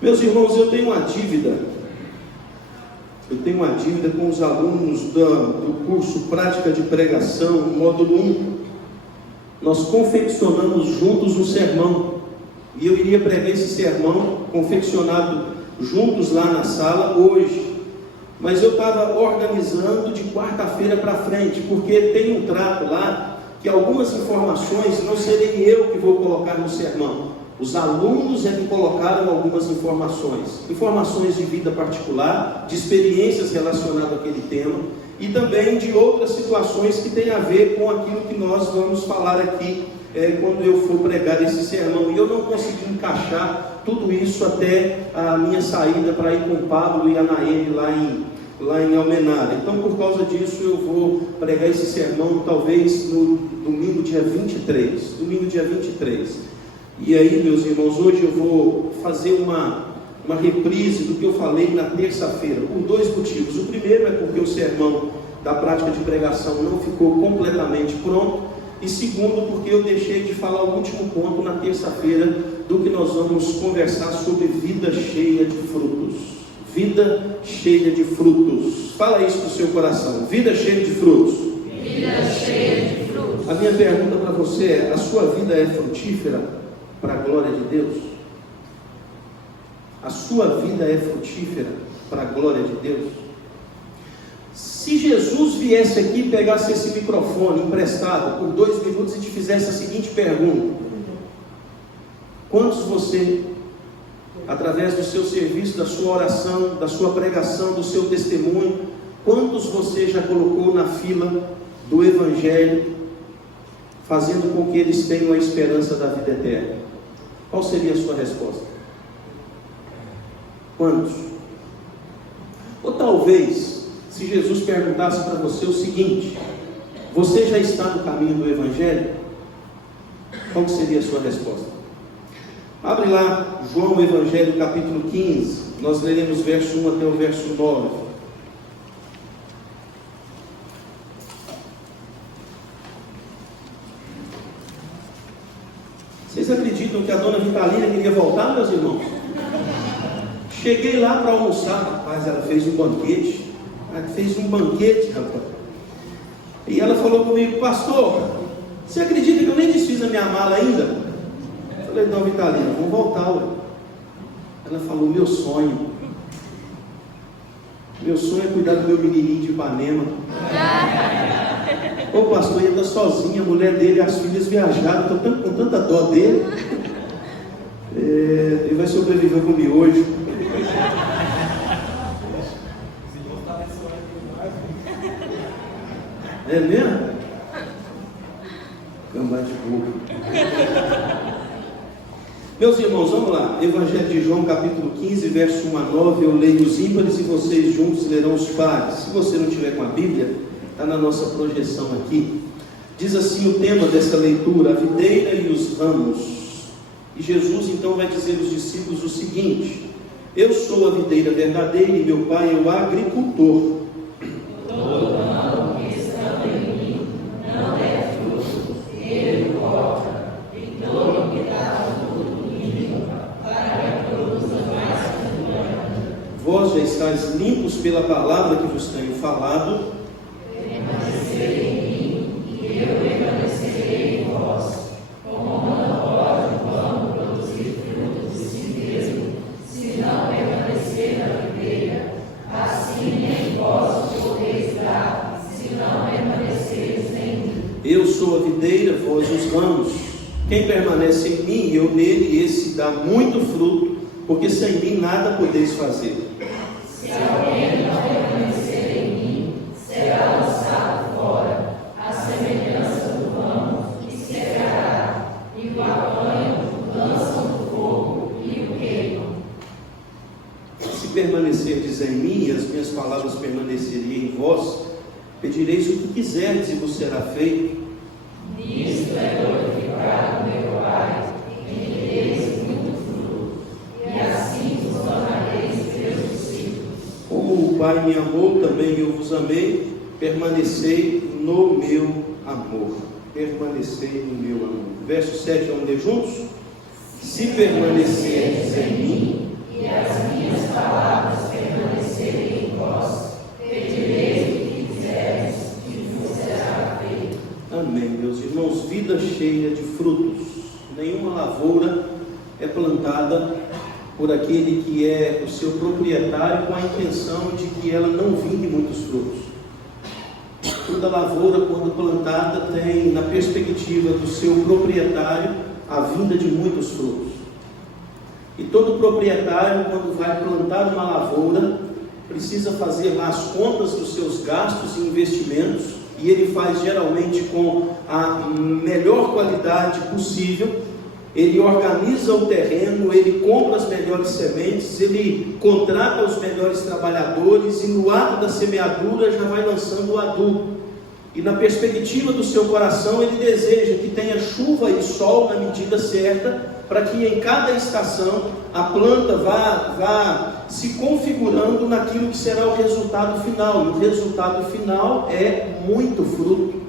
Meus irmãos, eu tenho uma dívida com os alunos do curso Prática de Pregação, módulo 1. Nós confeccionamos juntos um sermão, e eu iria pregar esse sermão confeccionado juntos lá na sala hoje, mas eu estava organizando de quarta-feira para frente, porque tem um trato lá, que algumas informações não serei eu que vou colocar no sermão. Os alunos é que colocaram algumas informações de vida particular, de experiências relacionadas àquele tema, e também de outras situações que têm a ver com aquilo que nós vamos falar aqui, quando eu for pregar esse sermão. E eu não consegui encaixar tudo isso até a minha saída para ir com o Pablo e a Naene lá em Almenara. Então, por causa disso, eu vou pregar esse sermão talvez no domingo dia 23. E aí, meus irmãos, hoje eu vou fazer uma reprise do que eu falei na terça-feira, por dois motivos. O primeiro é porque o sermão da prática de pregação não ficou completamente pronto, e segundo, porque eu deixei de falar o último ponto na terça-feira do que nós vamos conversar sobre vida cheia de frutos. Vida cheia de frutos. Fala isso para o seu coração. Vida cheia de frutos. Vida cheia de frutos. A minha pergunta para você é: a sua vida é frutífera para a glória de Deus? A sua vida é frutífera para a glória de Deus? Se Jesus viesse aqui e pegasse esse microfone emprestado por 2 minutos e te fizesse a seguinte pergunta: quantos você, através do seu serviço, da sua oração, da sua pregação, do seu testemunho, quantos você já colocou na fila do Evangelho, fazendo com que eles tenham a esperança da vida eterna? Qual seria a sua resposta? Quantos? Ou talvez, se Jesus perguntasse para você o seguinte: você já está no caminho do Evangelho? Qual seria a sua resposta? Abre lá, João Evangelho capítulo 15, nós leremos verso 1 até o verso 9. Vocês acreditam que a dona Vitalina queria voltar, meus irmãos? Cheguei lá para almoçar, rapaz, ela fez um banquete, rapaz. E ela falou comigo: pastor, você acredita que eu nem desfiz a minha mala ainda? Eu falei: não, Vitalina, vamos voltar, ué. Ela falou: meu sonho é cuidar do meu menininho de Ipanema. O pastor ia estar sozinho, a mulher dele e as filhas viajaram, estou com tanta dó dele. Ele vai sobreviver com miojo. É mesmo? Cambá de burro. Meus irmãos, vamos lá. Evangelho de João, capítulo 15, verso 1 a 9. Eu leio os ímpares e vocês juntos lerão os pares. Se você não tiver com a Bíblia, está na nossa projeção aqui. Diz assim o tema dessa leitura: a videira e os ramos. E Jesus então vai dizer aos discípulos o seguinte: eu sou a videira verdadeira e meu pai é o agricultor. Todo ramo que está em mim não é fruto, ele corta, e todo que dá fruto limpa, para que produza mais fruto. Vós já estáis limpos pela palavra que vos tenho falado. Permanecerei em mim, e eu permanecerei em vós. Como não pode o ramo produzir frutos de si mesmo, se não permanecer na videira, assim nem vós podeis dar, se não permaneceres em mim. Eu sou a videira, vós os ramos. Quem permanece em mim e eu nele, esse dá muito fruto, porque sem mim nada podeis fazer. Se alguém não permanecer em mim, será lançado fora, à semelhança do ramo, e secará, e o apanham, lançam no fogo e o queimam. Se permanecerdes em mim e as minhas palavras permanecerem em vós, pedireis o que quiserdes e vos será feito. Nisto é glorificado meu Pai, em que deis muito fruto, e assim vos tornareis meus discípulos. Como o Pai me amou, também eu vos amei. Permanecei no meu amor. Permanecei no meu amor. Verso 7, vamos ler juntos? se permanecerdes em mim, e as minhas palavras permanecerem em vós, pedireis o que quiseres, e vos será feito. Amém, meus irmãos. Vida cheia de frutos. Nenhuma lavoura é plantada por aquele que é o seu proprietário com a intenção de que ela não vinde muitos frutos. Toda lavoura, quando plantada, tem na perspectiva do seu proprietário a vinda de muitos frutos. E todo proprietário, quando vai plantar uma lavoura, precisa fazer lá as contas dos seus gastos e investimentos, e ele faz geralmente com a melhor qualidade possível. Ele organiza o terreno, ele compra as melhores sementes, ele contrata os melhores trabalhadores, e no ato da semeadura já vai lançando o adubo. E na perspectiva do seu coração, ele deseja que tenha chuva e sol na medida certa, para que em cada estação a planta vá se configurando naquilo que será o resultado final. E o resultado final é muito fruto.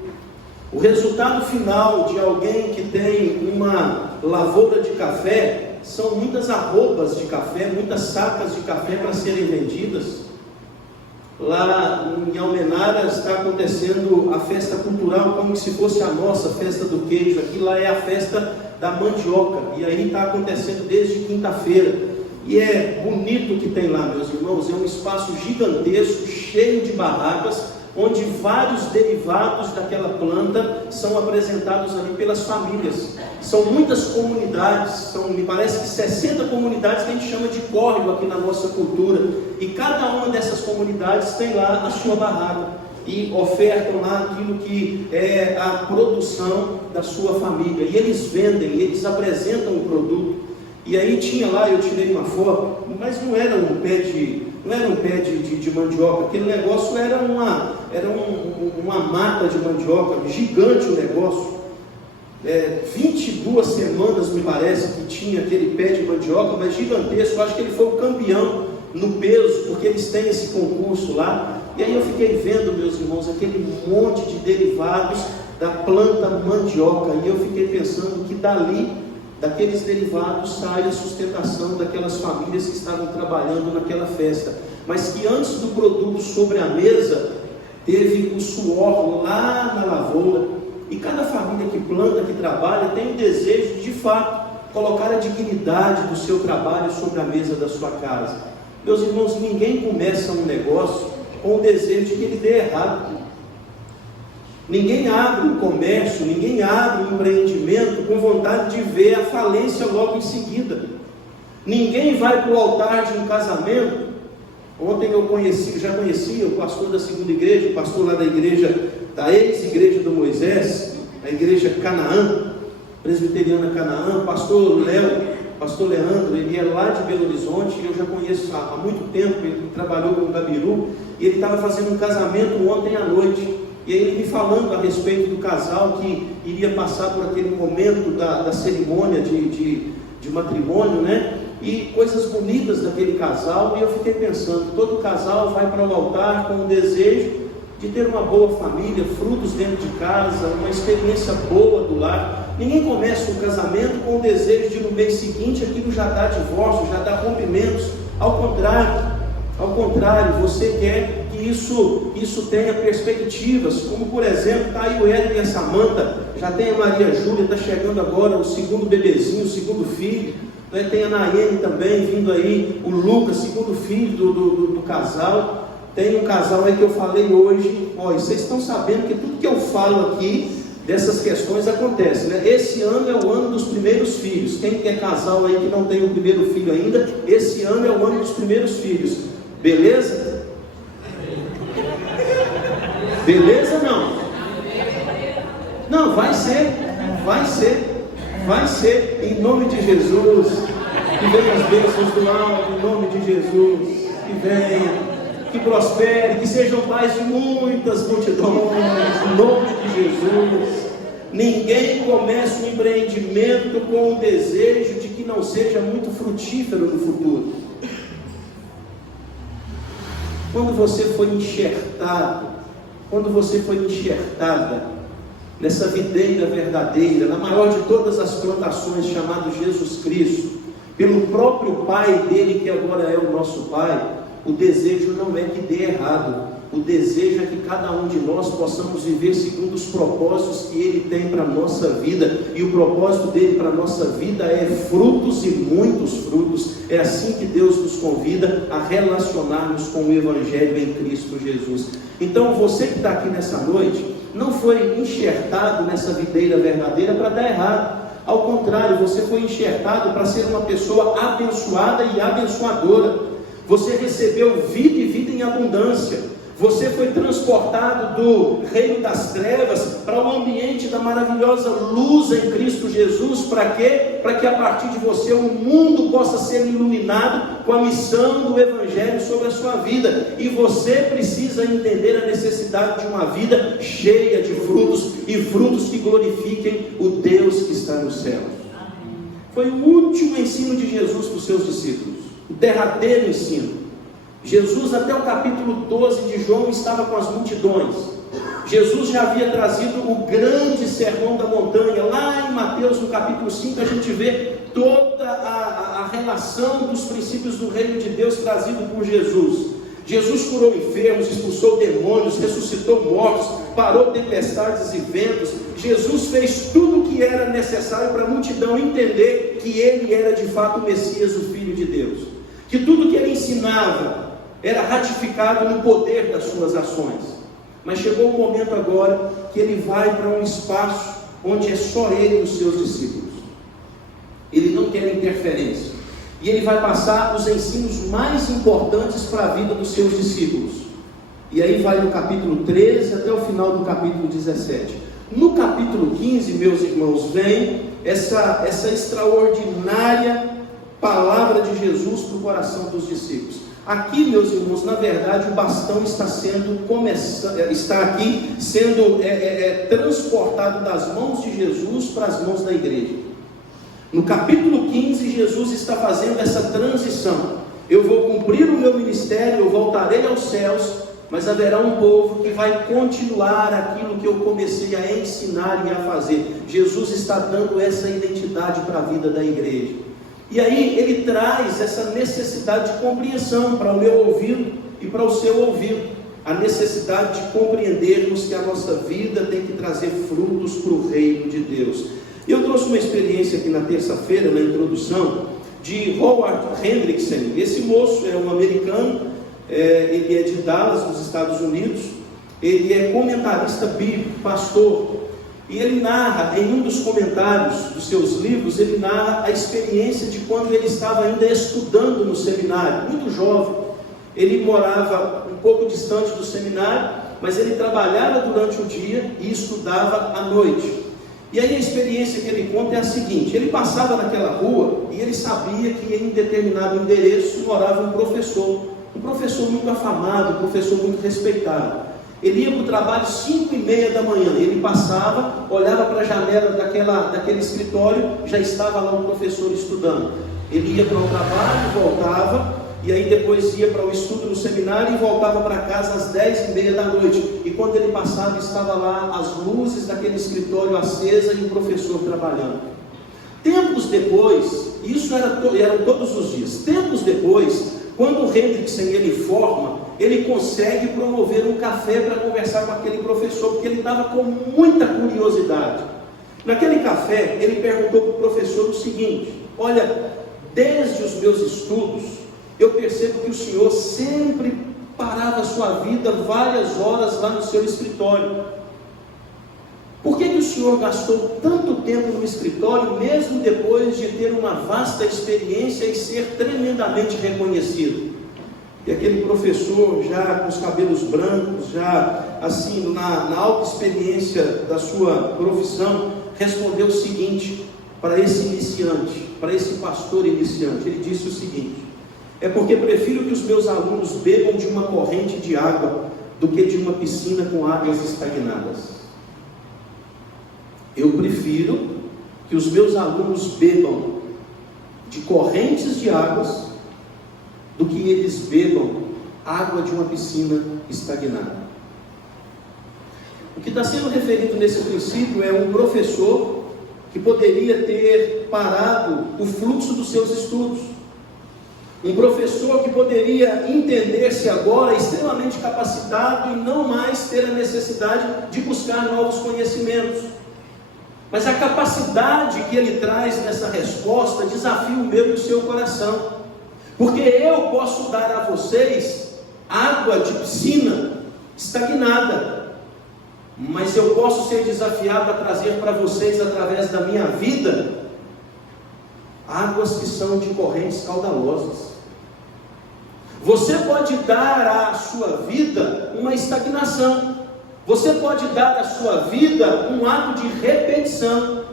O resultado final de alguém que tem uma lavoura de café são muitas arrobas de café, muitas sacas de café para serem vendidas. Lá em Almenara está acontecendo a festa cultural, como se fosse a nossa festa do queijo. Aqui lá é a festa da mandioca, e aí está acontecendo desde quinta-feira. E é bonito o que tem lá, meus irmãos. É um espaço gigantesco, cheio de barracas, onde vários derivados daquela planta são apresentados ali pelas famílias. São muitas comunidades, me parece que 60 comunidades que a gente chama de córrego aqui na nossa cultura, e cada uma dessas comunidades tem lá a sua barraca, e ofertam lá aquilo que é a produção da sua família, e eles vendem, eles apresentam o produto. E aí tinha lá, eu tirei uma foto, mas não era um pé de mandioca, aquele negócio era uma mata de mandioca, gigante o negócio. 22 semanas me parece que tinha aquele pé de mandioca, mas gigantesco. Acho que ele foi o campeão no peso, porque eles têm esse concurso lá. E aí eu fiquei vendo, meus irmãos, aquele monte de derivados da planta mandioca, e eu fiquei pensando que daqueles derivados sai a sustentação daquelas famílias que estavam trabalhando naquela festa, mas que antes do produto sobre a mesa, teve o suor lá na lavoura. E cada família que planta, que trabalha, tem o desejo de fato colocar a dignidade do seu trabalho sobre a mesa da sua casa. Meus irmãos, ninguém começa um negócio com o desejo de que ele dê errado. Ninguém abre um comércio, ninguém abre um empreendimento com vontade de ver a falência logo em seguida. Ninguém vai para o altar de um casamento. Ontem já conhecia o pastor da segunda igreja, o pastor lá da ex-igreja do Moisés, a igreja Canaã, presbiteriana Canaã, pastor Leandro, ele é lá de Belo Horizonte, eu já conheço há muito tempo, ele trabalhou com o Gabiru, e ele estava fazendo um casamento ontem à noite, e aí ele me falando a respeito do casal que iria passar por aquele momento da cerimônia de matrimônio, né? E coisas bonitas daquele casal, e eu fiquei pensando, todo casal vai para o altar com o desejo de ter uma boa família, frutos dentro de casa, uma experiência boa do lar. Ninguém começa um casamento com o desejo de no mês seguinte aquilo já dá divórcio, já dá rompimentos. Ao contrário, você quer que isso tenha perspectivas, como por exemplo, está aí o Érico e a Samanta, já tem a Maria Júlia, está chegando agora o segundo bebezinho, o segundo filho, né? Tem a Nayene também, vindo aí, o Lucas, segundo filho do casal. Tem um casal aí que eu falei hoje, e vocês estão sabendo que tudo que eu falo aqui, dessas questões acontece, né? Esse ano é o ano dos primeiros filhos. Quem é casal aí que não tem o primeiro filho ainda, esse ano é o ano dos primeiros filhos. Beleza? Beleza não? Não, vai ser, em nome de Jesus, que venham as bênçãos do alto, em nome de Jesus, que venha, que prospere, que sejam pais de muitas multidões, em nome de Jesus. Ninguém começa um empreendimento com o desejo de que não seja muito frutífero no futuro. Quando você foi enxertada nessa videira verdadeira, na maior de todas as plantações, chamado Jesus Cristo, pelo próprio Pai dele, que agora é o nosso Pai, o desejo não é que dê errado, o desejo é que cada um de nós possamos viver segundo os propósitos que Ele tem para a nossa vida, e o propósito dele para a nossa vida é frutos e muitos frutos. É assim que Deus nos convida a relacionarmos com o Evangelho em Cristo Jesus. Então você que está aqui nessa noite, não foi enxertado nessa videira verdadeira para dar errado. Ao contrário, você foi enxertado para ser uma pessoa abençoada e abençoadora. Você recebeu vida e vida em abundância. Você foi transportado do reino das trevas para o ambiente da maravilhosa luz em Cristo Jesus. Para quê? Para que a partir de você o mundo possa ser iluminado com a missão do Evangelho sobre a sua vida. E você precisa entender a necessidade de uma vida cheia de frutos, e frutos que glorifiquem o Deus que está no céu. Foi o último ensino de Jesus para os seus discípulos, o derradeiro ensino. Jesus, até o capítulo 12 de João, estava com as multidões. Jesus já havia trazido o grande sermão da montanha. Lá em Mateus, no capítulo 5, a gente vê toda a relação dos princípios do reino de Deus trazido por Jesus. Jesus curou enfermos, expulsou demônios, ressuscitou mortos, parou tempestades e ventos. Jesus fez tudo o que era necessário para a multidão entender que Ele era de fato o Messias, o Filho de Deus. Que tudo que Ele ensinava era ratificado no poder das suas ações. Mas chegou um momento agora que Ele vai para um espaço onde é só Ele e os seus discípulos. Ele não quer interferência. E Ele vai passar os ensinos mais importantes para a vida dos seus discípulos. E aí vai do capítulo 13 até o final do capítulo 17. No capítulo 15, meus irmãos, vem essa extraordinária palavra de Jesus para o coração dos discípulos. Aqui, meus irmãos, na verdade o bastão está aqui sendo transportado das mãos de Jesus para as mãos da igreja. No capítulo 15, Jesus está fazendo essa transição. Eu vou cumprir o meu ministério, eu voltarei aos céus, mas haverá um povo que vai continuar aquilo que eu comecei a ensinar e a fazer. Jesus está dando essa identidade para a vida da igreja. E aí ele traz essa necessidade de compreensão para o meu ouvido e para o seu ouvido. A necessidade de compreendermos que a nossa vida tem que trazer frutos para o reino de Deus. Eu trouxe uma experiência aqui na terça-feira, na introdução, de Howard Hendrickson. Esse moço é um americano, ele é de Dallas, nos Estados Unidos. Ele é comentarista bíblico, pastor. E ele narra, em um dos comentários dos seus livros, ele narra a experiência de quando ele estava ainda estudando no seminário, muito jovem. Ele morava um pouco distante do seminário, mas ele trabalhava durante o dia e estudava à noite. E aí a experiência que ele conta é a seguinte: ele passava naquela rua e ele sabia que em determinado endereço morava um professor muito afamado, um professor muito respeitado. Ele ia para o trabalho 5h30 da manhã, ele passava, olhava para a janela daquele escritório, já estava lá um professor estudando. Ele ia para o trabalho, voltava, e aí depois ia para o estudo no seminário e voltava para casa às 10h30 da noite. E quando ele passava, estava lá as luzes daquele escritório acesa e o professor trabalhando. Tempos depois, isso eram todos os dias, tempos depois, quando o Hendrickson ele forma, ele consegue promover um café para conversar com aquele professor, porque ele estava com muita curiosidade. Naquele café, ele perguntou para o professor o seguinte: olha, desde os meus estudos, eu percebo que o senhor sempre parava a sua vida várias horas lá no seu escritório. Por que o senhor gastou tanto tempo no escritório, mesmo depois de ter uma vasta experiência e ser tremendamente reconhecido? E aquele professor, já com os cabelos brancos, já assim, na alta experiência da sua profissão, respondeu o seguinte para esse iniciante, para esse pastor iniciante. Ele disse o seguinte: é porque prefiro que os meus alunos bebam de uma corrente de água do que de uma piscina com águas estagnadas. Eu prefiro que os meus alunos bebam de correntes de águas do que eles bebam água de uma piscina estagnada. O que está sendo referido nesse princípio é um professor que poderia ter parado o fluxo dos seus estudos. Um professor que poderia entender-se agora extremamente capacitado e não mais ter a necessidade de buscar novos conhecimentos. Mas a capacidade que ele traz nessa resposta desafia o meu e o seu coração. Porque eu posso dar a vocês água de piscina estagnada, mas eu posso ser desafiado a trazer para vocês, através da minha vida, águas que são de correntes caudalosas. Você pode dar à sua vida uma estagnação, você pode dar à sua vida um ato de repetição,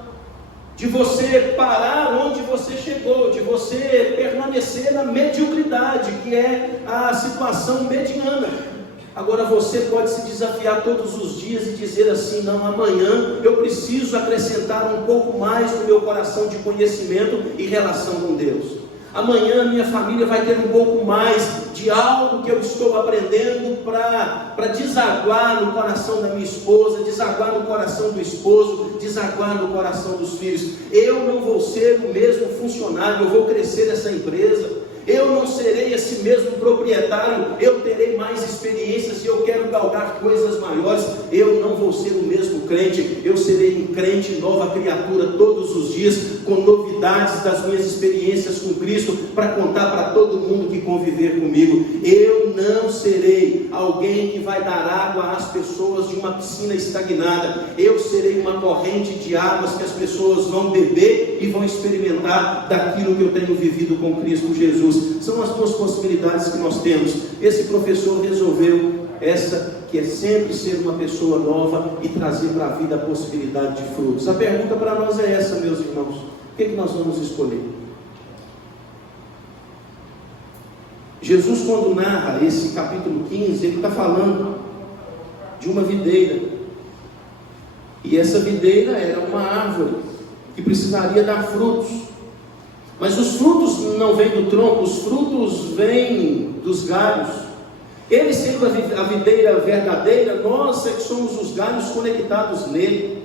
de você parar onde você chegou, de você permanecer na mediocridade, que é a situação mediana. Agora você pode se desafiar todos os dias e dizer assim: não, amanhã eu preciso acrescentar um pouco mais no meu coração de conhecimento e relação com Deus. Amanhã minha família vai ter um pouco mais de algo que eu estou aprendendo para desaguar no coração da minha esposa, desaguar no coração do esposo, desaguar no coração dos filhos. Eu não vou ser o mesmo funcionário, eu vou crescer essa empresa. Eu não serei esse mesmo proprietário, eu terei mais experiências e eu quero galgar coisas maiores. Eu não vou ser o mesmo crente, eu serei um crente, nova criatura todos os dias, com novidades das minhas experiências com Cristo, para contar para todo mundo que conviver comigo. Eu não serei alguém que vai dar água às pessoas de uma piscina estagnada. Eu serei uma corrente de águas que as pessoas vão beber e vão experimentar daquilo que eu tenho vivido com Cristo Jesus. São as duas possibilidades que nós temos. Esse professor resolveu essa, que é sempre ser uma pessoa nova e trazer para a vida a possibilidade de frutos. A pergunta para nós é essa, meus irmãos: o que é que nós vamos escolher? Jesus, quando narra esse capítulo 15, ele está falando de uma videira, e essa videira era uma árvore que precisaria dar frutos. Mas os frutos não vêm do tronco, os frutos vêm dos galhos. Ele sendo a videira verdadeira, nós é que somos os galhos conectados nele.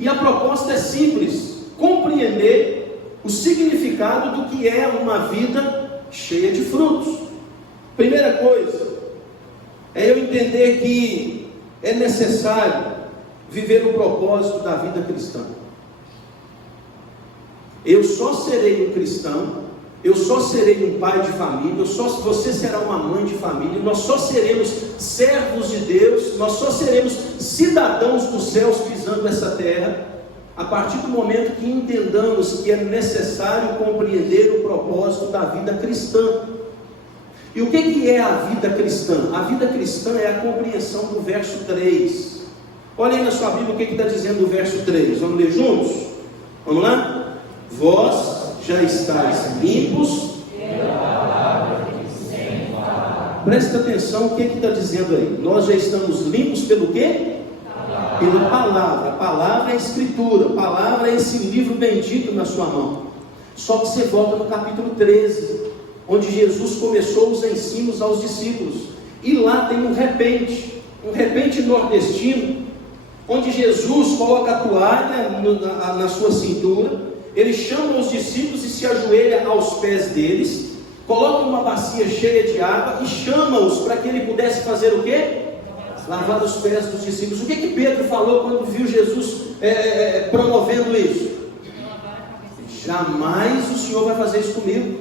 E a proposta é simples: compreender o significado do que é uma vida cheia de frutos. Primeira coisa, é eu entender que é necessário viver o propósito da vida cristã. Eu só serei um cristão, eu só serei um pai de família, você será uma mãe de família, nós só seremos servos de Deus, nós só seremos cidadãos dos céus pisando essa terra, a partir do momento que entendamos que é necessário compreender o propósito da vida cristã. E o que é a vida cristã? A vida cristã é a compreensão do verso 3. Olha aí na sua Bíblia o que está dizendo o verso 3. Vamos ler juntos? Vamos lá? Vós já estáis limpos pela palavra que sem falar. Presta atenção o que está dizendo aí. Nós já estamos limpos pelo quê? Pela palavra. Palavra é a escritura, palavra é esse livro bendito na sua mão. Só que você volta no capítulo 13, onde Jesus começou os ensinos aos discípulos, e lá tem um repente nordestino, onde Jesus coloca a toalha na sua cintura. Ele chama os discípulos e se ajoelha aos pés deles, coloca uma bacia cheia de água e chama-os para que ele pudesse fazer o quê? Lavar os pés dos discípulos. O que Pedro falou quando viu Jesus promovendo isso? Jamais o Senhor vai fazer isso comigo.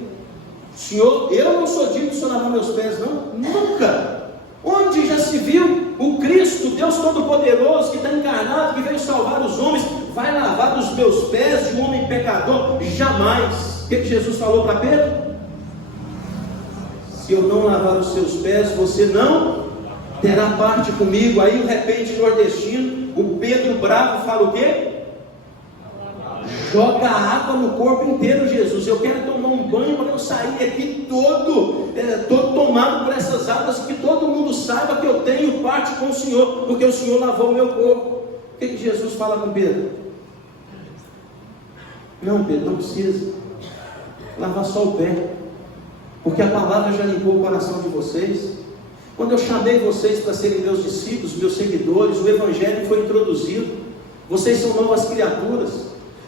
Senhor, eu não sou digno de lavar meus pés, não? Nunca! Onde já se viu o Cristo, Deus Todo-Poderoso, que está encarnado, que veio salvar os homens, vai lavar os meus pés de um homem pecador? Jamais! O que Jesus falou para Pedro? Se eu não lavar os seus pés, você não terá parte comigo. Aí o repente nordestino, o Pedro bravo fala o quê? Joga água no corpo inteiro, Jesus. Eu quero tomar um banho para eu sair aqui todo tomado por essas águas, que todo mundo saiba que eu tenho parte com o Senhor, porque o Senhor lavou o meu corpo. O que Jesus fala com Pedro? Não, Pedro, não precisa lavar só o pé, porque a palavra já limpou o coração de vocês. Quando eu chamei vocês para serem meus discípulos, meus seguidores, o Evangelho foi introduzido. Vocês são novas criaturas.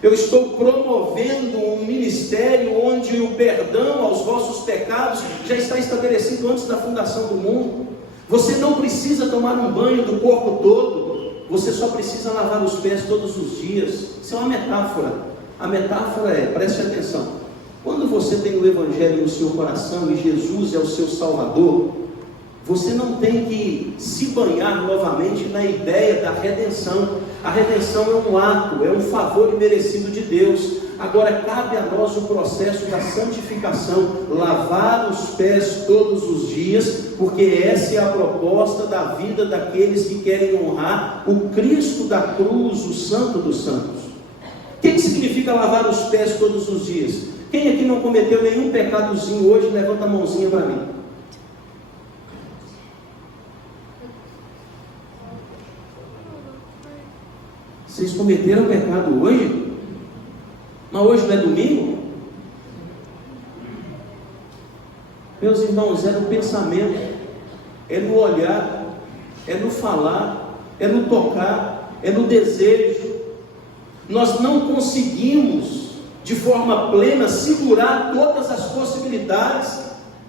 Eu estou promovendo um ministério onde o perdão aos vossos pecados já está estabelecido antes da fundação do mundo. Você não precisa tomar um banho do corpo todo, você só precisa lavar os pés todos os dias. Isso é uma metáfora. A metáfora é, preste atenção, quando você tem o Evangelho no seu coração e Jesus é o seu Salvador, você não tem que se banhar novamente na ideia da redenção. A redenção é um ato, é um favor imerecido de Deus. Agora cabe a nós o processo da santificação, lavar os pés todos os dias, porque essa é a proposta da vida daqueles que querem honrar o Cristo da cruz, o Santo dos Santos. O que significa lavar os pés todos os dias? Quem aqui não cometeu nenhum pecadozinho hoje, levanta a mãozinha para mim. Vocês cometeram pecado hoje? Mas hoje não é domingo? Meus irmãos, é no pensamento, é no olhar, é no falar, é no tocar, é no desejo. Nós não conseguimos, de forma plena, segurar todas as possibilidades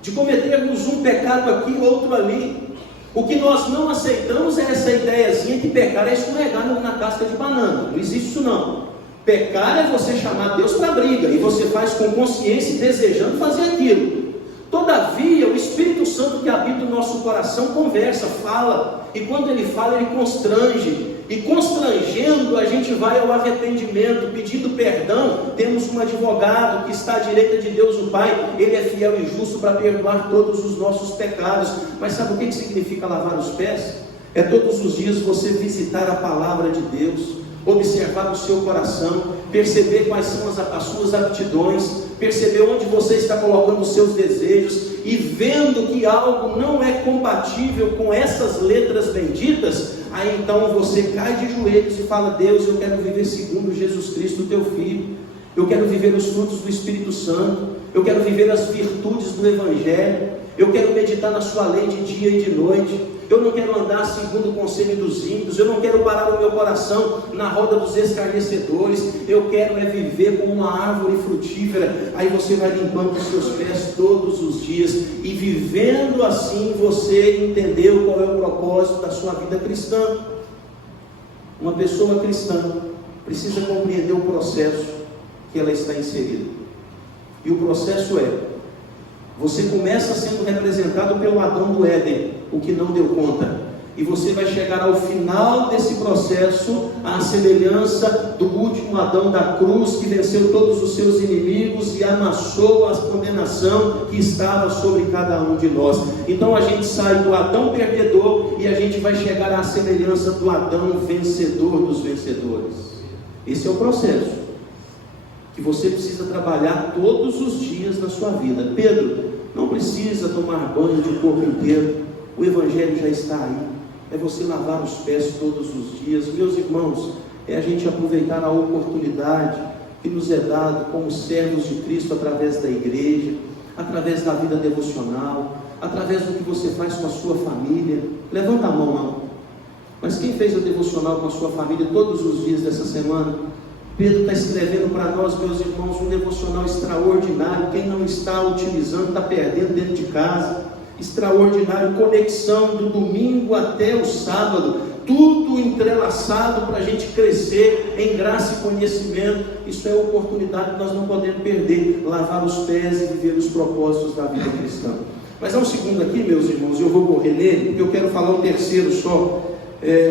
de cometermos um pecado aqui, outro ali. O que nós não aceitamos é essa ideiazinha que pecar é escorregar na casca de banana. Não existe isso não. Pecar é você chamar Deus para briga, e você faz com consciência e desejando fazer aquilo. Todavia, o Espírito Santo que habita o nosso coração conversa, fala, e quando ele fala, ele constrange, e constrangendo, a gente vai ao arrependimento, pedindo perdão. Temos um advogado que está à direita de Deus o Pai, ele é fiel e justo para perdoar todos os nossos pecados. Mas sabe o que significa lavar os pés? É todos os dias você visitar a palavra de Deus, observar o seu coração, perceber quais são as suas aptidões, perceber onde você está colocando os seus desejos, e vendo que algo não é compatível com essas letras benditas, aí então você cai de joelhos e fala: Deus, eu quero viver segundo Jesus Cristo, teu Filho. Eu quero viver os frutos do Espírito Santo, eu quero viver as virtudes do Evangelho, eu quero meditar na sua lei de dia e de noite, eu não quero andar segundo o conselho dos ímpios, eu não quero parar o meu coração na roda dos escarnecedores, eu quero viver como uma árvore frutífera. Aí você vai limpando os seus pés todos os dias, e vivendo assim você entendeu qual é o propósito da sua vida cristã. Uma pessoa cristã precisa compreender o processo que ela está inserida, e o processo é: você começa sendo representado pelo Adão do Éden, o que não deu conta, e você vai chegar ao final desse processo à semelhança do último Adão da cruz, que venceu todos os seus inimigos e amassou a condenação que estava sobre cada um de nós. Então a gente sai do Adão perdedor e a gente vai chegar à semelhança do Adão vencedor dos vencedores. Esse é o processo que você precisa trabalhar todos os dias na sua vida. Pedro não precisa tomar banho de corpo inteiro, o Evangelho já está aí. É você lavar os pés todos os dias. Meus irmãos, é a gente aproveitar a oportunidade que nos é dada como servos de Cristo, através da igreja, através da vida devocional, através do que você faz com a sua família. Levanta a mão, não. Mas quem fez a devocional com a sua família todos os dias dessa semana? Pedro está escrevendo para nós, meus irmãos, um devocional extraordinário. Quem não está utilizando está perdendo dentro de casa. Extraordinário, conexão do domingo até o sábado, tudo entrelaçado para a gente crescer em graça e conhecimento. Isso é oportunidade que nós não podemos perder, lavar os pés e viver os propósitos da vida cristã. Mas há um segundo aqui, meus irmãos, eu vou correr nele, porque eu quero falar o terceiro só.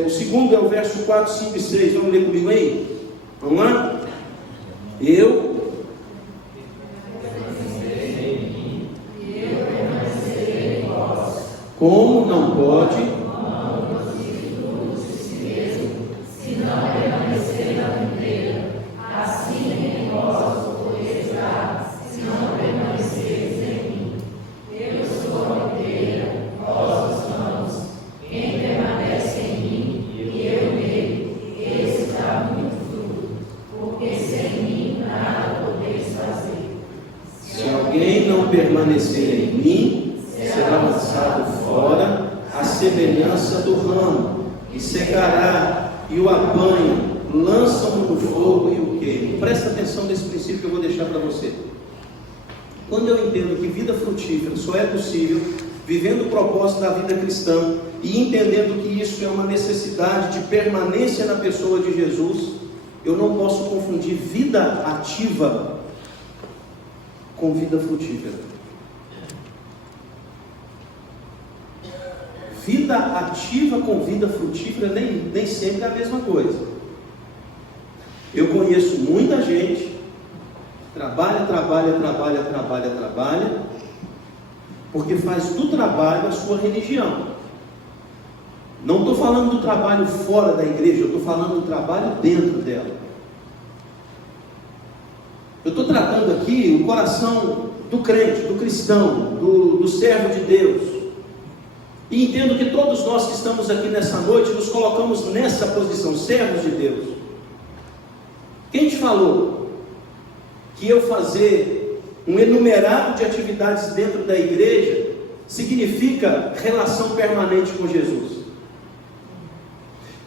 O segundo é o verso 4, 5 e 6, vamos ler comigo aí? Vamos lá? Como não pode permanecer em mim, será lançado fora semelhança do ramo, e secará, e o apanham, lançam-no no fogo e o queimam. Presta atenção nesse princípio que eu vou deixar para você. Quando eu entendo que vida frutífera só é possível vivendo o propósito da vida cristã e entendendo que isso é uma necessidade de permanência na pessoa de Jesus, eu não posso confundir vida ativa com vida frutífera. Vida ativa com vida frutífera nem sempre é a mesma coisa. Eu conheço muita gente que trabalha, porque faz do trabalho a sua religião. Não estou falando do trabalho fora da igreja, eu estou falando do trabalho dentro dela. Eu estou tratando aqui o coração do crente, do cristão, do servo de Deus. E entendo que todos nós que estamos aqui nessa noite nos colocamos nessa posição, servos de Deus. Quem te falou que eu fazer um enumerado de atividades dentro da igreja significa relação permanente com Jesus?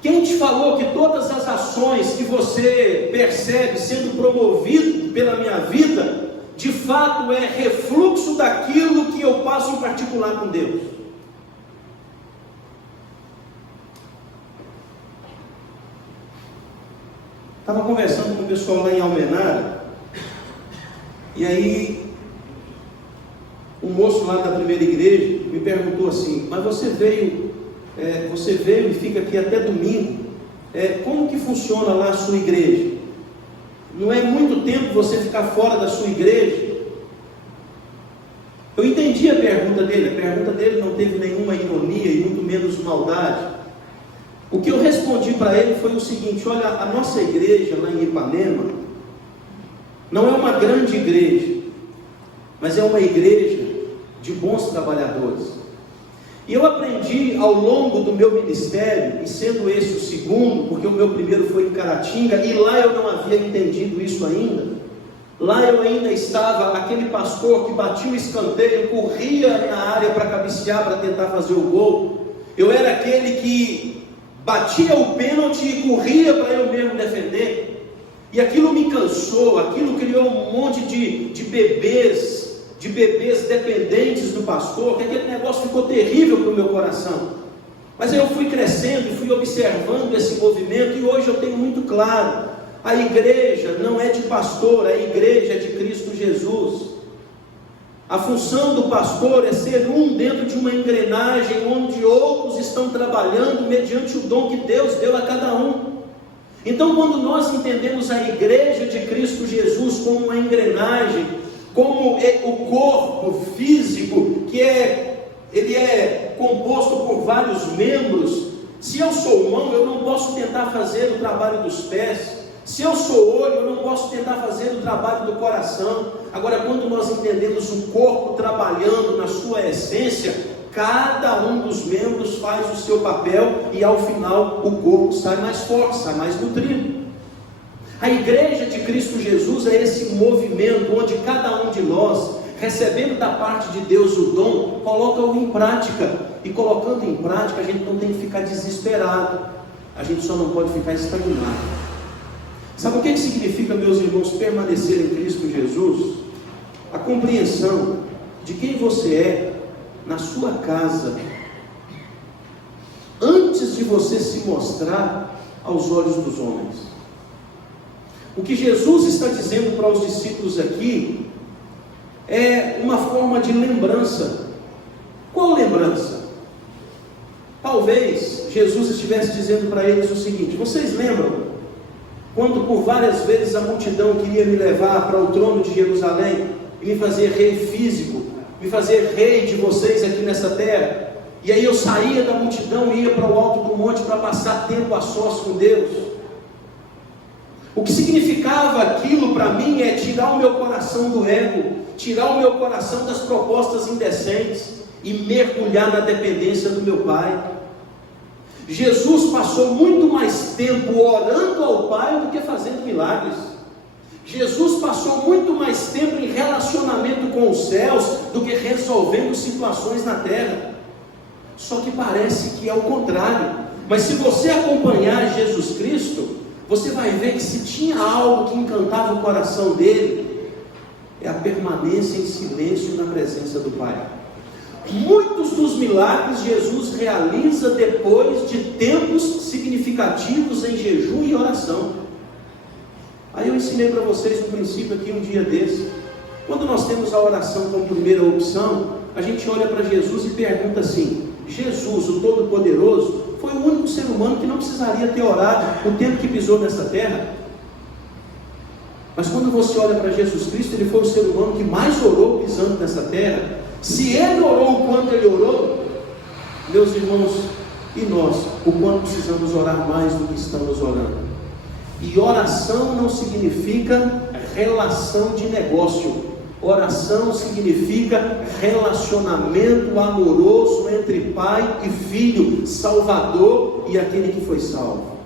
Quem te falou que todas as ações que você percebe sendo promovido pela minha vida, de fato é refluxo daquilo que eu passo em particular com Deus? Estava conversando com o pessoal lá em Almenara, e aí um moço lá da primeira igreja me perguntou assim: mas você veio e fica aqui até domingo, como que funciona lá a sua igreja? Não é muito tempo você ficar fora da sua igreja? Eu entendi a pergunta dele não teve nenhuma ironia e muito menos maldade. O que eu respondi para ele foi o seguinte: olha, a nossa igreja lá em Ipanema não é uma grande igreja, mas é uma igreja de bons trabalhadores. E eu aprendi ao longo do meu ministério, e sendo esse o segundo, porque o meu primeiro foi em Caratinga, e lá eu não havia entendido isso ainda. Lá eu ainda estava aquele pastor que batia o escanteio, corria na área para cabecear, para tentar fazer o gol. Eu era aquele que batia o pênalti e corria para eu mesmo defender. E aquilo me cansou, aquilo criou um monte de bebês dependentes do pastor, que aquele negócio ficou terrível para o meu coração. Mas eu fui crescendo e fui observando esse movimento, e hoje eu tenho muito claro: a igreja não é de pastor, a igreja é de Cristo Jesus. A função do pastor é ser um dentro de uma engrenagem onde outros estão trabalhando mediante o dom que Deus deu a cada um. Então, quando nós entendemos a igreja de Cristo Jesus como uma engrenagem, como o corpo físico, ele é composto por vários membros. Se eu sou mão, eu não posso tentar fazer o trabalho dos pés. Se eu sou olho, eu não posso tentar fazer o trabalho do coração. Agora, quando nós entendemos o corpo trabalhando na sua essência, cada um dos membros faz o seu papel, e ao final o corpo sai mais forte, sai mais nutrido. A igreja de Cristo Jesus é esse movimento onde cada um de nós, recebendo da parte de Deus o dom, coloca-o em prática. E colocando em prática, a gente não tem que ficar desesperado, a gente só não pode ficar estagnado. Sabe o que significa, meus irmãos, permanecer em Cristo Jesus? A compreensão de quem você é na sua casa, antes de você se mostrar aos olhos dos homens. O que Jesus está dizendo para os discípulos aqui é uma forma de lembrança. Qual lembrança? Talvez Jesus estivesse dizendo para eles o seguinte: vocês lembram quando por várias vezes a multidão queria me levar para o trono de Jerusalém e me fazer rei físico, me fazer rei de vocês aqui nessa terra? E aí eu saía da multidão e ia para o alto do monte para passar tempo a sós com Deus. O que significava aquilo para mim é tirar o meu coração do ego, tirar o meu coração das propostas indecentes e mergulhar na dependência do meu Pai. Jesus passou muito mais tempo orando ao Pai do que fazendo milagres. Jesus passou muito mais tempo em relacionamento com os céus do que resolvendo situações na terra. Só que parece que é o contrário. Mas se você acompanhar Jesus Cristo, você vai ver que se tinha algo que encantava o coração dele, é a permanência em silêncio na presença do Pai. Muitos dos milagres Jesus realiza depois de tempos significativos em jejum e oração. Aí eu ensinei para vocês um princípio aqui um dia desse. Quando nós temos a oração como primeira opção, a gente olha para Jesus e pergunta assim: Jesus, o Todo-Poderoso, foi o único ser humano que não precisaria ter orado o tempo que pisou nessa terra. Mas quando você olha para Jesus Cristo, ele foi o ser humano que mais orou pisando nessa terra. Se ele orou o quanto ele orou, meus irmãos, e nós, o quanto precisamos orar mais do que estamos orando. E oração não significa relação de negócio. Oração significa relacionamento amoroso entre pai e filho, salvador e aquele que foi salvo.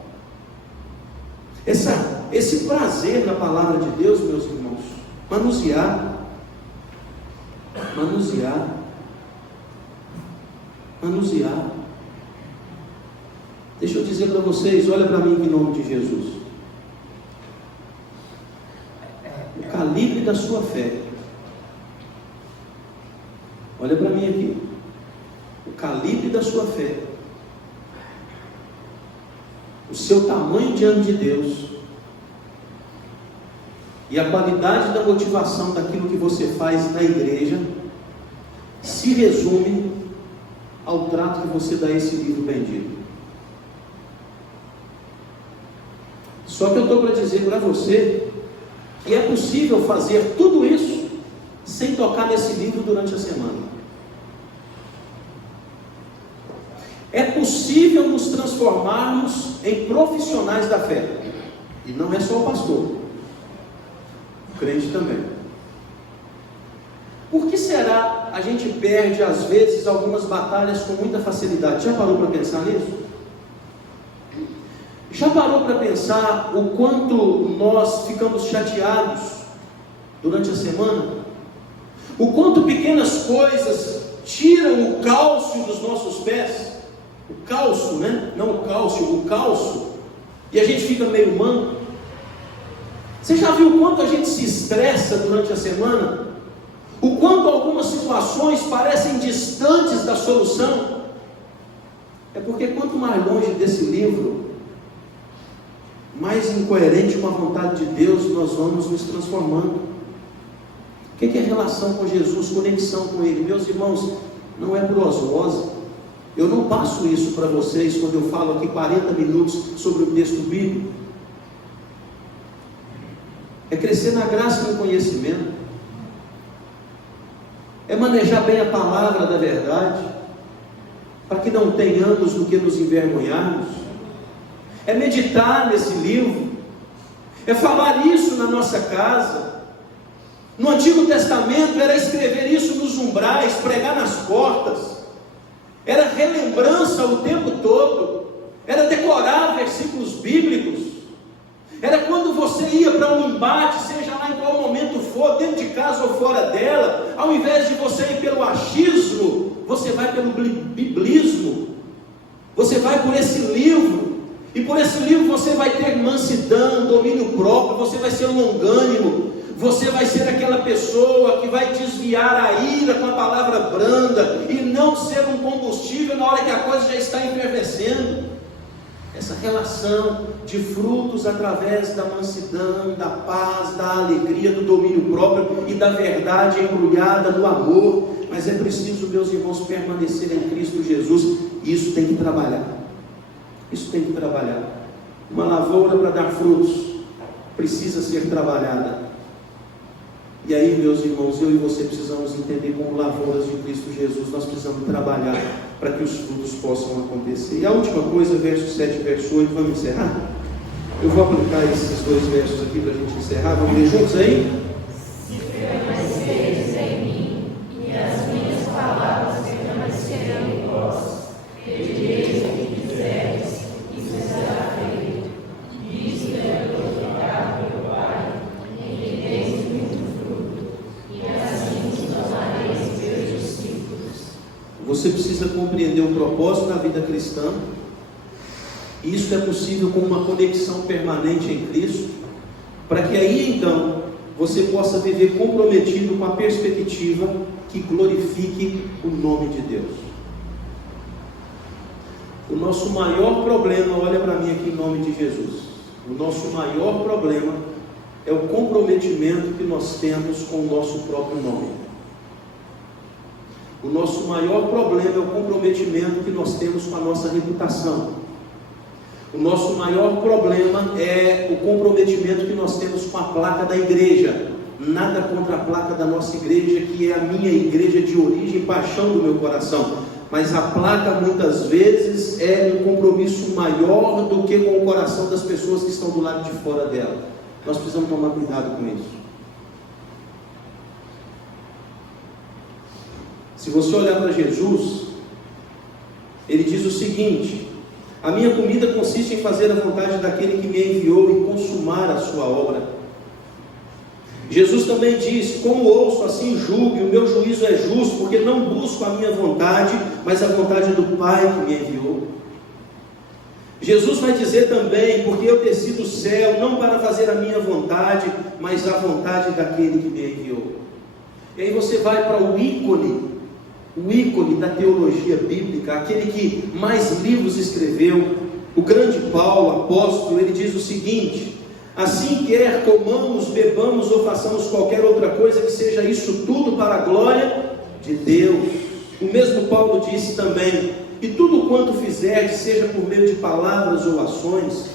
Esse prazer na palavra de Deus, meus irmãos, manusear. Deixa eu dizer para vocês, olha para mim em nome de Jesus. O calibre da sua fé. Olha para mim aqui. O calibre da sua fé. O seu tamanho diante de Deus. E a qualidade da motivação daquilo que você faz na igreja se resume ao trato que você dá a esse livro bendito. Só que eu estou para dizer para você que é possível fazer tudo isso sem tocar nesse livro durante a semana. É possível nos transformarmos em profissionais da fé. E não é só o pastor, o crente também. Por que será a gente perde às vezes algumas batalhas com muita facilidade? Já parou para pensar nisso? Já parou para pensar o quanto nós ficamos chateados durante a semana? O quanto pequenas coisas tiram o cálcio dos nossos pés? O cálcio, né? Não o cálcio, o calço. E a gente fica meio manco. Você já viu o quanto a gente se estressa durante a semana? O quanto algumas situações parecem distantes da solução? É porque quanto mais longe desse livro, mais incoerente com a vontade de Deus nós vamos nos transformando. O que é relação com Jesus, conexão com Ele? Meus irmãos, não é por osmose. Eu não passo isso para vocês quando eu falo aqui 40 minutos sobre o texto bíblico. É crescer na graça e no conhecimento. É manejar bem a palavra da verdade, para que não tenhamos do que nos envergonharmos. É meditar nesse livro. É falar isso na nossa casa. No Antigo Testamento era escrever isso nos umbrais, pregar nas portas. Era relembrança o tempo todo. Era decorar versículos bíblicos. Era quando você ia para um embate, seja lá em qual momento for, dentro de casa ou fora dela, ao invés de você ir pelo achismo, você vai pelo biblismo. Você vai por esse livro. E por esse livro você vai ter mansidão, domínio próprio, você vai ser longânimo. Você vai ser aquela pessoa que vai desviar a ira com a palavra branda e não ser um combustível na hora que a coisa já está efervescendo. Essa relação de frutos através da mansidão, da paz, da alegria, do domínio próprio e da verdade embrulhada no amor. Mas é preciso, meus irmãos, permanecer em Cristo Jesus. E isso tem que trabalhar. Isso tem que trabalhar. Uma lavoura para dar frutos precisa ser trabalhada. E aí, meus irmãos, eu e você precisamos entender como lavouras de Cristo Jesus, nós precisamos trabalhar para que os frutos possam acontecer. E a última coisa, verso 7 e verso 8, vamos encerrar? Eu vou aplicar esses dois versos aqui para a gente encerrar. Vamos ler juntos aí? Se permaneceres em mim, e as minhas palavras permanecerão em vós, pedireis o que quiseres, e isso será feito. Isto é glorificado pelo Pai, em quem tens muito fruto, e assim os tornareis meus discípulos. Você precisa compreender o propósito da vida cristã. Isso é possível com uma conexão permanente em Cristo, para que aí então você possa viver comprometido com a perspectiva que glorifique o nome de Deus. O nosso maior problema, olha para mim aqui em nome de Jesus, o nosso maior problema é o comprometimento que nós temos com o nosso próprio nome. O nosso maior problema é o comprometimento que nós temos com a nossa reputação. O nosso maior problema é o comprometimento que nós temos com a placa da igreja. Nada contra a placa da nossa igreja, que é a minha igreja de origem e paixão do meu coração. Mas a placa muitas vezes é um compromisso maior do que com o coração das pessoas que estão do lado de fora dela. Nós precisamos tomar cuidado com isso. Se você olhar para Jesus, ele diz o seguinte: a minha comida consiste em fazer a vontade daquele que me enviou e consumar a sua obra. Jesus também diz: como ouço, assim julgue, o meu juízo é justo, porque não busco a minha vontade, mas a vontade do Pai que me enviou. Jesus vai dizer também: porque eu desci do céu, não para fazer a minha vontade, mas a vontade daquele que me enviou. E aí você vai para o ícone da teologia bíblica, aquele que mais livros escreveu, o grande Paulo, apóstolo. Ele diz o seguinte: assim quer comamos, bebamos ou façamos qualquer outra coisa, que seja isso tudo para a glória de Deus. O mesmo Paulo disse também: e tudo quanto fizerdes, seja por meio de palavras ou ações,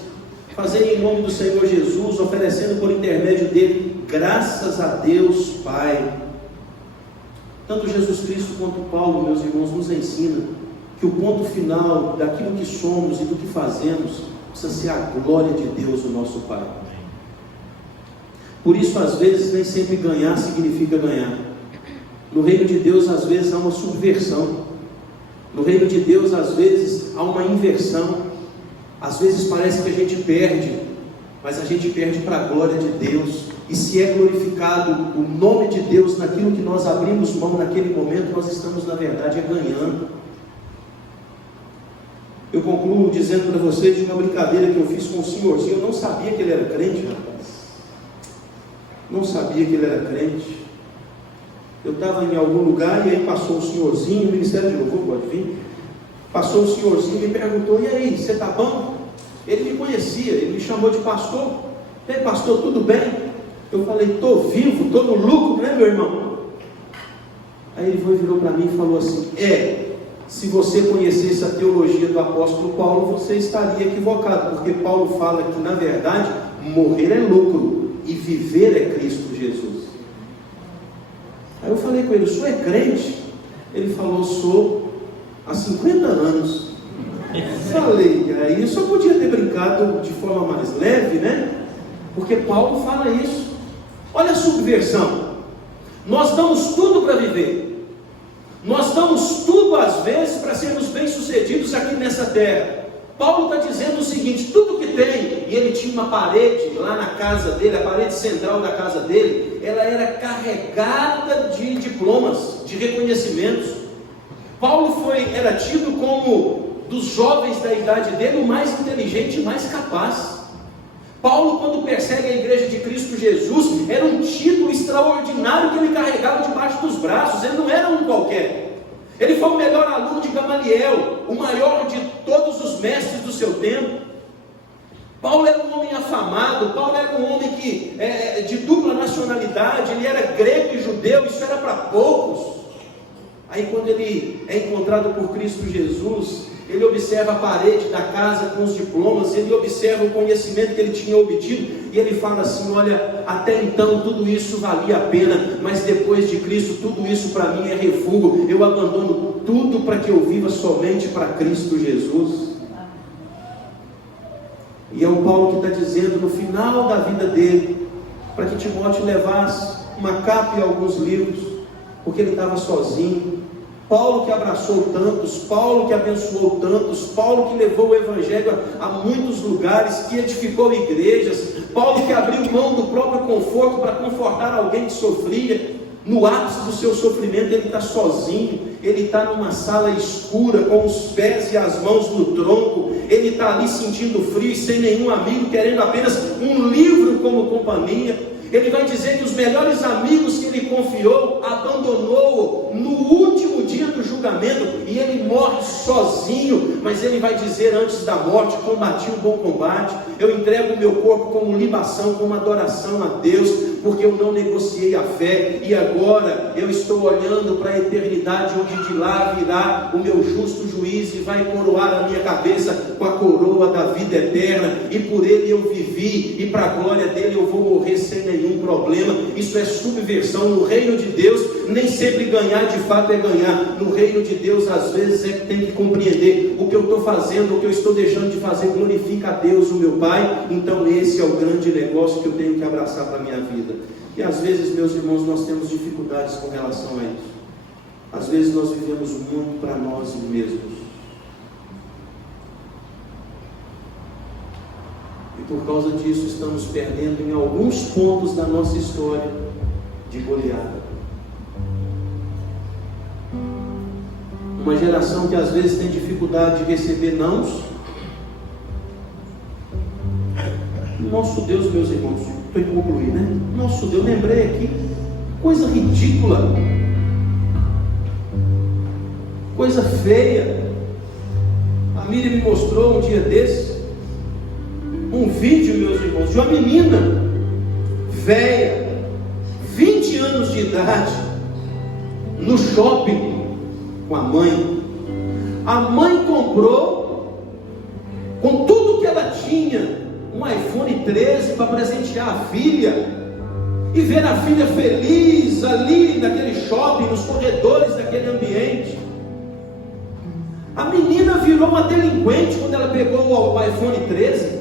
fazei em nome do Senhor Jesus, oferecendo por intermédio dele graças a Deus Pai. Tanto Jesus Cristo quanto Paulo, meus irmãos, nos ensina que o ponto final daquilo que somos e do que fazemos precisa ser a glória de Deus, o nosso Pai. Por isso, às vezes, nem sempre ganhar significa ganhar. No reino de Deus, às vezes, há uma subversão. No reino de Deus, às vezes, há uma inversão. Às vezes parece que a gente perde, mas a gente perde para a glória de Deus. E se é glorificado o nome de Deus naquilo que nós abrimos mão naquele momento, nós estamos, na verdade, ganhando. Eu concluo dizendo para vocês de uma brincadeira que eu fiz com um senhorzinho. Eu não sabia que ele era crente, rapaz. Não sabia que ele era crente. Eu estava em algum lugar e aí passou um senhorzinho, o Ministério de Louvor pode vir. Passou um senhorzinho e me perguntou: e aí, você está bom? Ele me conhecia, ele me chamou de pastor. E aí, pastor, tudo bem? Eu falei: estou vivo, estou no lucro, né, meu irmão? Aí ele virou para mim e falou assim: se você conhecesse a teologia do apóstolo Paulo, você estaria equivocado, porque Paulo fala que, na verdade, morrer é lucro e viver é Cristo Jesus. Aí eu falei com ele: o senhor é crente? Ele falou: sou há 50 anos. Falei: aí eu só podia ter brincado de forma mais leve, né? Porque Paulo fala isso. Olha a subversão. Nós damos tudo para viver. Nós damos tudo às vezes para sermos bem-sucedidos aqui nessa terra. Paulo está dizendo o seguinte: tudo que tem, e ele tinha uma parede lá na casa dele, a parede central da casa dele, ela era carregada de diplomas, de reconhecimentos. Paulo era tido como, dos jovens da idade dele, o mais inteligente e mais capaz. Paulo, quando persegue a igreja de Cristo Jesus, era um título extraordinário que ele carregava debaixo dos braços. Ele não era um qualquer. Ele foi o melhor aluno de Gamaliel, o maior de todos os mestres do seu tempo. Paulo era um homem afamado. Paulo era um homem de dupla nacionalidade. Ele era grego e judeu, isso era para poucos. Aí, quando ele é encontrado por Cristo Jesus, ele observa a parede da casa com os diplomas, ele observa o conhecimento que ele tinha obtido, e ele fala assim: olha, até então tudo isso valia a pena, mas depois de Cristo, tudo isso para mim é refúgio. Eu abandono tudo para que eu viva somente para Cristo Jesus. E é o Paulo que está dizendo no final da vida dele, para que Timóteo levasse uma capa e alguns livros, porque ele estava sozinho. Paulo que abraçou tantos, Paulo que abençoou tantos, Paulo que levou o evangelho a muitos lugares, que edificou igrejas, Paulo que abriu mão do próprio conforto para confortar alguém que sofria. No ápice do seu sofrimento, ele está sozinho, ele está numa sala escura, com os pés e as mãos no tronco, ele está ali sentindo frio, sem nenhum amigo, querendo apenas um livro como companhia. Ele vai dizer que os melhores amigos que ele confiou, abandonou no último dia do julgamento, e ele morre sozinho. Mas ele vai dizer antes da morte: combati o bom combate, eu entrego o meu corpo como libação, como adoração a Deus, porque eu não negociei a fé, e agora eu estou olhando para a eternidade, onde de lá virá o meu justo juiz, e vai coroar a minha cabeça com a coroa da vida eterna, e por ele eu vivi, e para a glória dele eu vou morrer sem nenhum problema. Isso é subversão. No reino de Deus, nem sempre ganhar de fato é ganhar. No reino de Deus, às vezes é que tem que compreender: o que eu estou fazendo, o que eu estou deixando de fazer, glorifica a Deus, o meu Pai. Então esse é o grande negócio que eu tenho que abraçar para a minha vida. E às vezes, meus irmãos, nós temos dificuldades com relação a isso. Às vezes nós vivemos muito para nós mesmos, e por causa disso estamos perdendo em alguns pontos da nossa história de goleada. Uma geração que às vezes tem dificuldade de receber nãos. Nosso Deus, meus irmãos, estou em concluir, né? Nosso Deus, lembrei aqui, coisa ridícula, coisa feia. A Miriam me mostrou um dia desses um vídeo, meus irmãos, de uma menina velha, 20 anos de idade, no shopping com a mãe. A mãe comprou, com tudo que ela tinha, um iPhone 13 para presentear a filha, e ver a filha feliz ali naquele shopping, nos corredores daquele ambiente. A menina virou uma delinquente quando ela pegou o iPhone 13,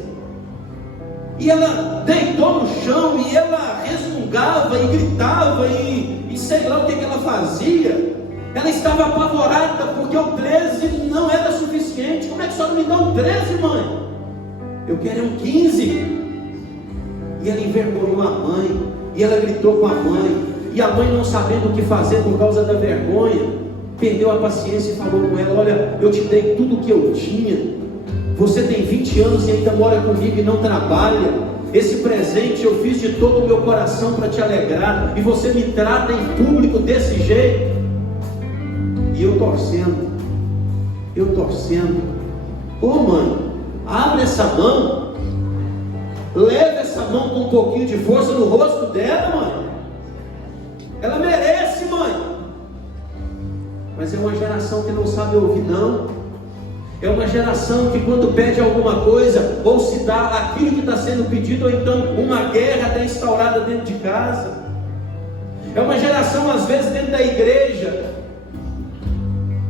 e ela deitou no chão, e ela resmungava e gritava, e sei lá o que ela fazia. Ela estava apavorada porque o 13 não era suficiente. Como é que só não me dá um 13, mãe? Eu quero um 15. E ela envergonhou a mãe, e ela gritou com a mãe, e a mãe, não sabendo o que fazer por causa da vergonha, perdeu a paciência e falou com ela: olha, eu te dei tudo o que eu tinha, você tem 20 anos e ainda mora comigo e não trabalha. Esse presente eu fiz de todo o meu coração para te alegrar, e você me trata em público desse jeito. E eu torcendo, ô mãe, abre essa mão, leva essa mão com um pouquinho de força no rosto dela, mãe. Ela merece, mãe. Mas é uma geração que não sabe ouvir não. É uma geração que quando pede alguma coisa, ou se dá aquilo que está sendo pedido, ou então uma guerra está instaurada dentro de casa. É uma geração, às vezes, dentro da igreja.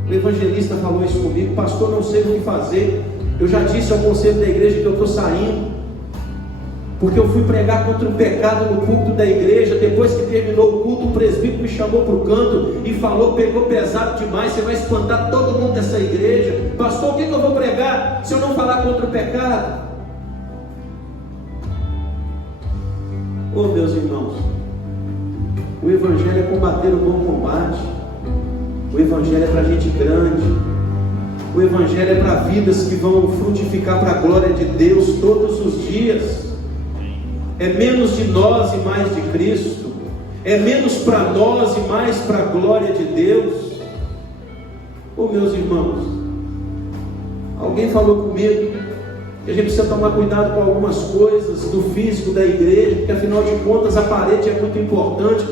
O evangelista falou isso comigo: pastor, não sei o que fazer. Eu já disse ao conselho da igreja que eu estou saindo, porque eu fui pregar contra o pecado no culto da igreja. Depois que terminou o culto, o presbítero me chamou para o canto e falou: pegou pesado demais, você vai espantar todo mundo dessa igreja. Pastor, o que eu vou pregar se eu não falar contra o pecado? Oh, meus irmãos, o evangelho é combater o bom combate. O evangelho é para gente grande. O evangelho é para vidas que vão frutificar para a glória de Deus todos os dias. É menos de nós e mais de Cristo. É menos para nós e mais para a glória de Deus. Oh, meus irmãos, alguém falou comigo que a gente precisa tomar cuidado com algumas coisas do físico da igreja, porque afinal de contas a parede é muito importante,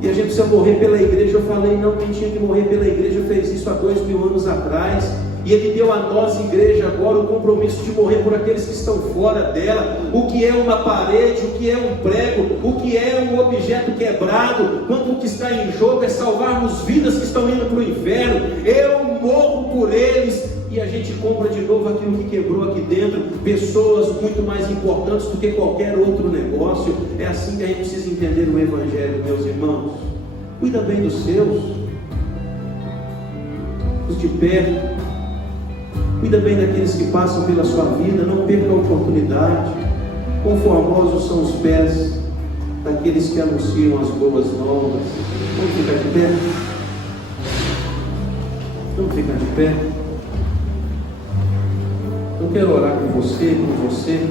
e a gente precisa morrer pela igreja. Eu falei: não, quem tinha que morrer pela igreja fez isso há 2000 anos atrás, e Ele deu a nós, igreja, agora o compromisso de morrer por aqueles que estão fora dela. O que é uma parede, o que é um prego, o que é um objeto quebrado, quando o que está em jogo é salvarmos vidas que estão indo para o inferno. Eu morro por eles, e a gente compra de novo aquilo que quebrou aqui dentro, pessoas muito mais importantes do que qualquer outro negócio. É assim que a gente precisa entender o evangelho, meus irmãos. Cuida bem dos seus, os de perto. Cuida bem daqueles que passam pela sua vida. Não perca a oportunidade. Quão formosos são os pés daqueles que anunciam as boas novas. Vamos ficar de pé? Vamos ficar de pé? Eu quero orar com você, com você.